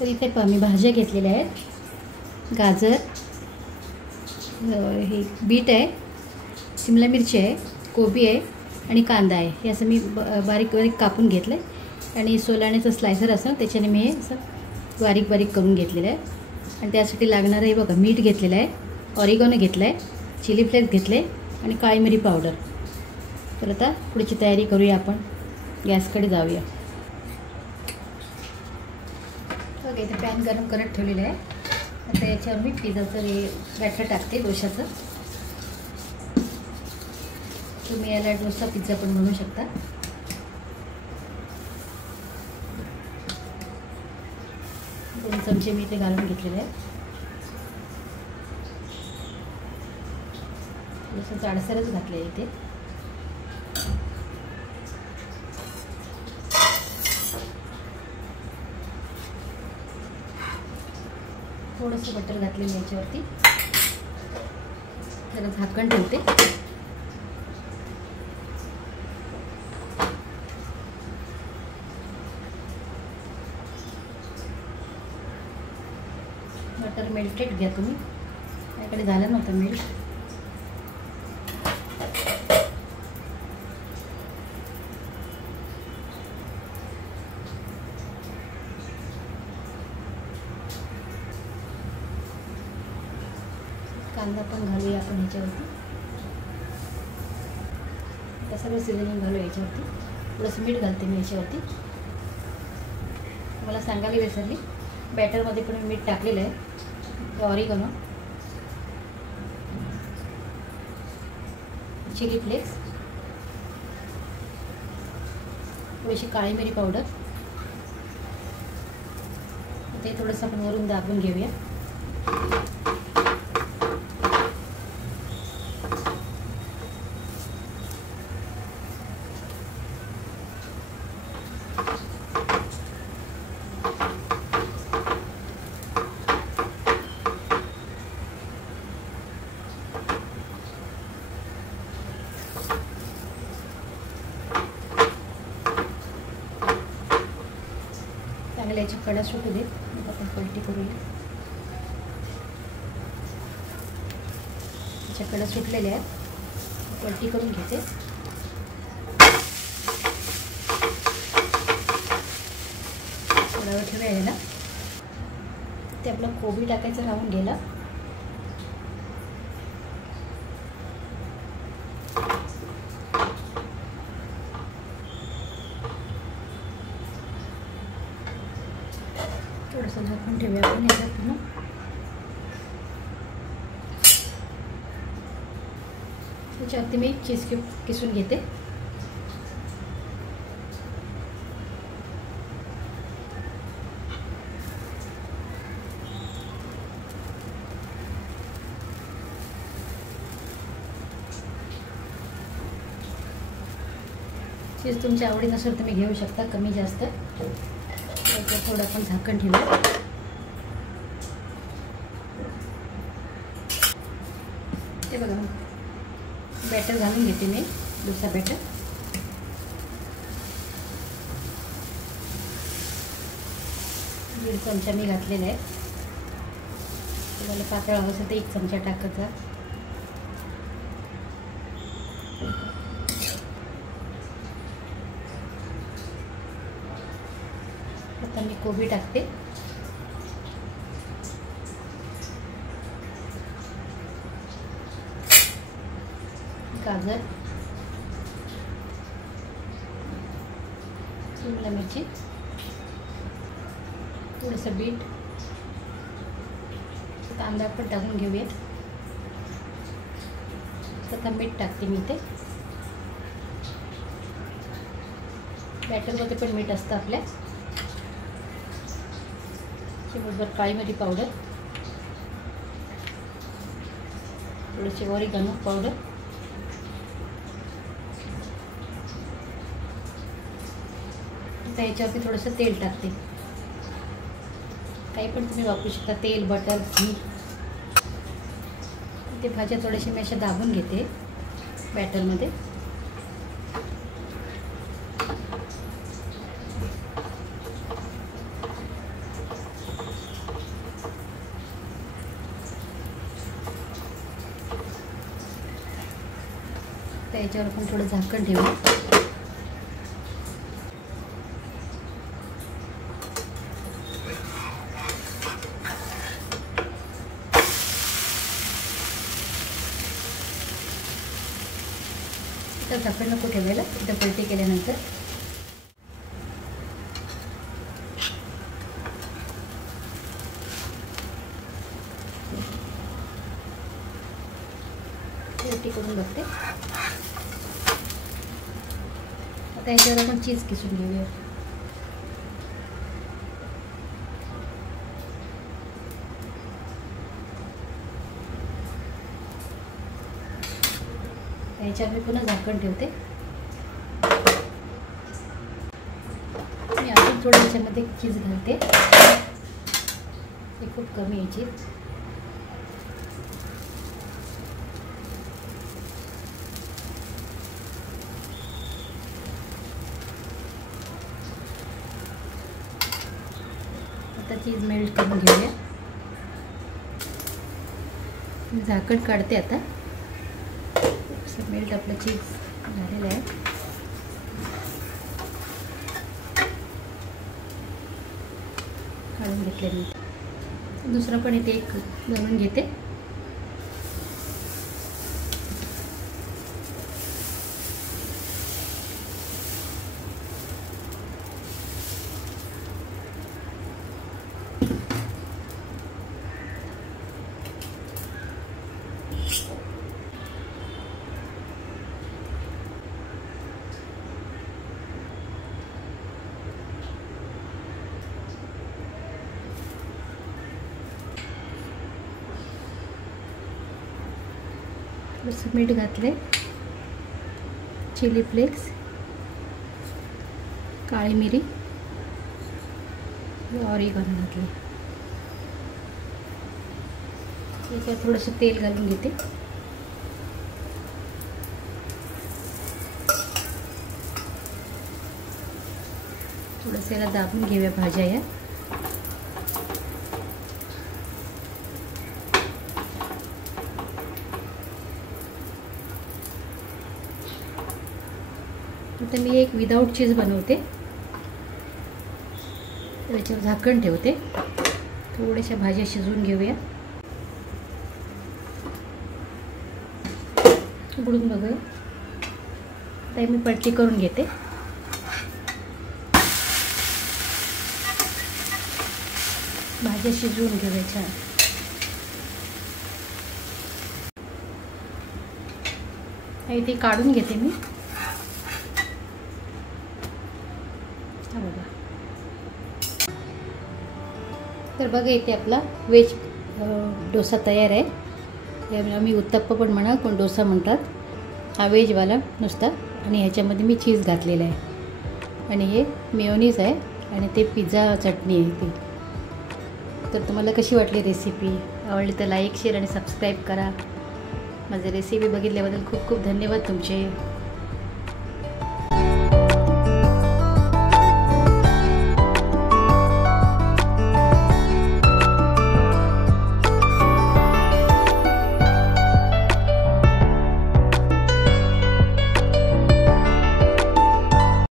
तर इथे मी भाज्या घेतलेल्या आहेत. गाजर, हे बीट आहे, शिमला मिरची आहे, कोबी आहे आणि कांदा आहे. हे असं मी बारीक बारीक कापून घेतलं आहे आणि सोलाण्याचं स्लायसर असं त्याच्याने मी हे असं बारीक बारीक करून घेतलेलं आहे. आणि त्यासाठी लागणारं हे बघा, मीठ घेतलेलं आहे, ऑरिगॅनो घेतलं आहे, चिली फ्लेक्स घेतले आणि काळी मिरी पावडर. तर आता पुढची तयारी करूया. आपण गॅसकडे जाऊया. बघा इथे पॅन गरम करत ठेवलेलं आहे. आता याच्यावर मी पिझ्झाचं हे बॅटर टाकते डोशाचं. तुम्ही याला डोसा पिझ्झा पण बनवू शकता. दोन चमचे मी इथे घालून घेतलेले आहे. थोडंसं जाडसरच घातलं आहे इथे. थोडंसं बटर घातलेलं याच्यावरती. त्याला झाकण ठेवते. बटर मेल्टेड घ्या तुम्ही. माझ्याकडे झालं नव्हतं मेल्ट. कांदा पण घालूया आपण ह्याच्यावरती. आता सगळं सिझनिंग घालूया याच्यावरती. थोडंसं मीठ घालते मी याच्यावरती. मला सांगायला विसरली, बॅटरमध्ये पण मी मीठ टाकलेलं आहे. ऑरिगॅनो, चिली फ्लेक्स, थोडीशी काळी मिरी पावडर. ते थोडंसं आपण वरून दाबून घेऊया. चांगल्या याची कडा सुटू देत. मग आपण पलटी करूया. याच्या कडा सुटलेल्या आहेत. पलटी करून घेते. थोडा वेळ ठेवूया याला. ते आपलं कोबी टाकायचं राहून गेलं. थोडंसं झाकून ठेवूया आपण याच्यात पुन्हा. त्याच्यावरती मी चीज क्यूब किसून घेते. चीज तुमच्या आवडीनुसार तुम्ही घेऊ शकता, कमी जास्त. थोडं आपण झाकण ठेवूया. ते बघा, बॅटर घालून घेते मी, डोसा बॅटर. दीड चमचा मी घातलेला आहे. तुम्हाला पातळ हवं असेल तर 1 चमचा टाकायचा. आता मी कोबी टाकते. गाजर, शिमला मिरची, थोडंसं बीट, कांदा पण टाकून घेऊयात. आता मीठ टाकते मी इथे. बॅटरमध्ये पण मीठ असतं आपल्या. चिमूटभर काळी मिरी पावडर, थोडीशी ऑरिगॅनो पावडर, आता याच्यावरती थोडंसं तेल टाकते. काही पण तुम्ही वापरू शकता, तेल, बटर, घी. ते भाज्या थोड्याशा मी अशा दाबून घेते बॅटरमध्ये. याच्यावर आपण थोडं झाकण ठेवू. इथं झाकण नको ठेवायला, इथं पलटी केल्यानंतर पलटी करून बघते. आता याच्यावर आपण चीज किसून घेऊया. याच्यावर मी पुन्हा झाकण ठेवते. मी अजून थोडं याच्यामध्ये चीज घालते. हे खूप कमी आहे चीज. आता चीज मेल्ट करून घेऊया. झाकण काढते आता. मेल्ट आपलं चीज झालेलं आहे. काढून घेतले मी. दुसरं पण इथे एक बनवून घेते. थोडंसं मीठ घातले, चिली फ्लेक्स, काळी मिरी, ऑरिगॅनो घातले. याच्यात थोडंसं तेल घालून घेते. थोडंसं याला दाबून घेऊया भाज्या या. आता मी एक विदाऊट चीज बनवते. त्याच्यावर झाकण ठेवते. थोड्याशा भाज्या शिजवून घेऊया. उघडून बघूया. आता मी पलटी करून घेते. भाज्या शिजवून घेऊया छान. ते काढून घेते मी. बघा. तर बघा इथे आपला व्हेज डोसा तयार आहे. आम्ही उत्तप्पा पण म्हणा, कोण डोसा म्हणतात. हा व्हेजवाला नुसता. आणि ह्याच्यामध्ये मी चीज घातलेलं आहे. आणि हे मेयोनीज आहे. आणि ते पिझ्झा चटणी आहे ती. तर तुम्हाला कशी वाटली रेसिपी? आवडली तर लाईक, शेअर आणि सबस्क्राईब करा. माझी रेसिपी बघितल्याबद्दल खूप खूप धन्यवाद तुमचे.